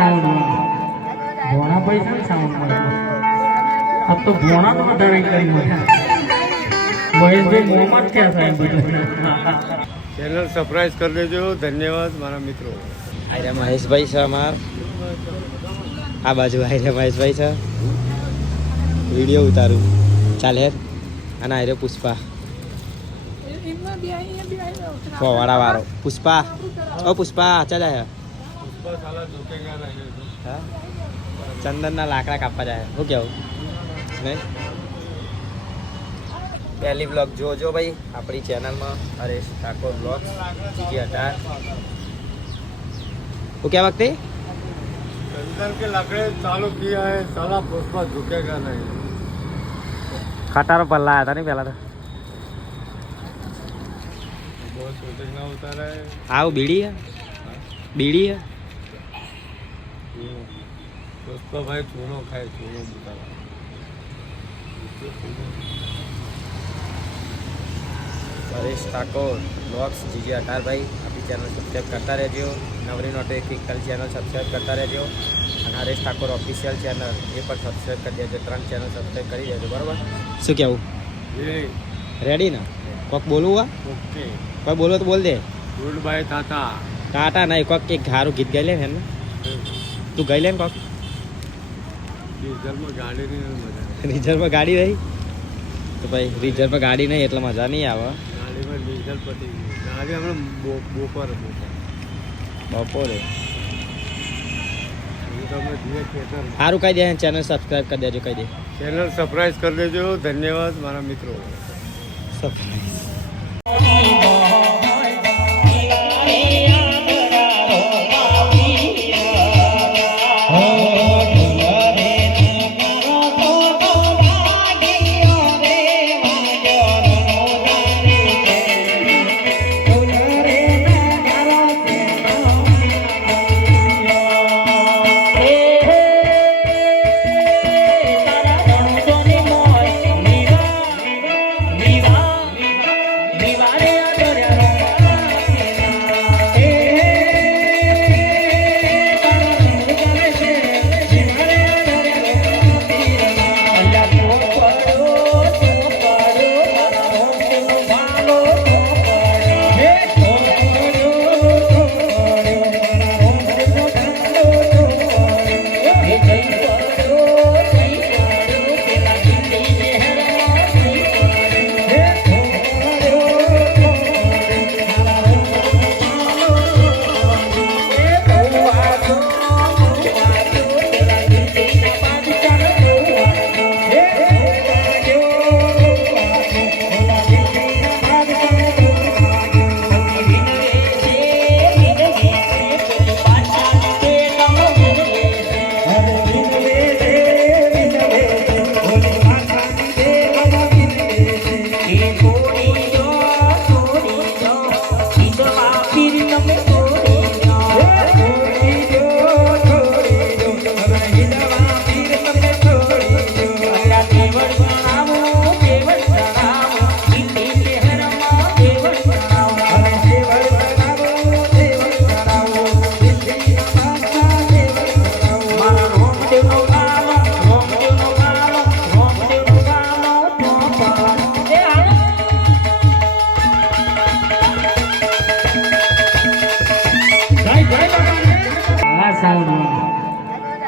Sound ભોણા પૈસા sound મળે अब तो भोणा तो વધારે કરી મળે મહેશભાઈ મોહમ્મદ ક્યાં સાહેબ ચેનલ સબસ્ક્રાઇબ કરી દેજો. ધન્યવાદ મારા મિત્રો. આયરા મહેશભાઈ છે અમાર આ બાજુ આયરા મહેશભાઈ છે વિડીયો ઉતારું ચાલ હેર અને આયરે પુષ્પા ફવાડા વાળો પુષ્પા ઓ પુષ્પા ચાલ હે ચંદનના લાકડા કાપવા જાય શું કેવું નહીં પહેલી બ્લોગ જોજો ભાઈ આપણી ચેનલમાં હરેશ ઠાકોર બ્લોગ GT18 वो क्या वक्त है चंदन के लकड़े चालू किया है साला पुष्पा झुकेगा नहीं. खटारो पल्ला आया था नहीं पहला तो बहुत शूटिंग ना उतारा है. आओ बीड़ी है पुष्पा भाई चूनो खाए चूनो उतारा. हरेश ठाकोर ब्लॉग्स GT18 भाई अपनी चैनल सब्सक्राइब करता रहो नवरी नोटिफिकल चैनल सब्सक्राइब करता रहो और हरेश ठाकोर ऑफिशियल चैनल ये पर सब्सक्राइब कर दीजिए 3 चैनल सब्सक्राइब कर दीजिए बराबर शू क्या रेडी ना कोक बोलू हुआ ओके कोई बोलो तो बोल दे गुड बाय टाटा टाटा नहीं कोक एक घारू गीत गए है ना तू गई लेन कोक डीजल में गाड़ी नहीं मजा रिजर्व में गाड़ी रही तो भाई रिजर्व में गाड़ी नहीं એટલે મજા નહીં આવે ગાડીમાં ડીઝલ પતી ગયું. ગાડી આપણે બપોરે બપોરે તમે ધીરે ખેતર સારું કહી દે ચેનલ સબસ્ક્રાઇબ કરી દેજો કહી દે ચેનલ સબસ્ક્રાઇબ કરી દેજો. ધન્યવાદ મારા મિત્રો. સરપ્રાઈઝ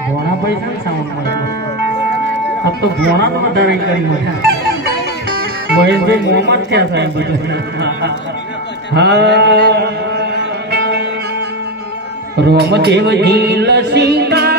ભોણા પૈસા સાઉન્ડ મળે अब तो भोणा तो વધારે કરી મળે મહેશભાઈ મોહમ્મદ ક્યાં સાહેબ હા રોમદેવજી લસિકા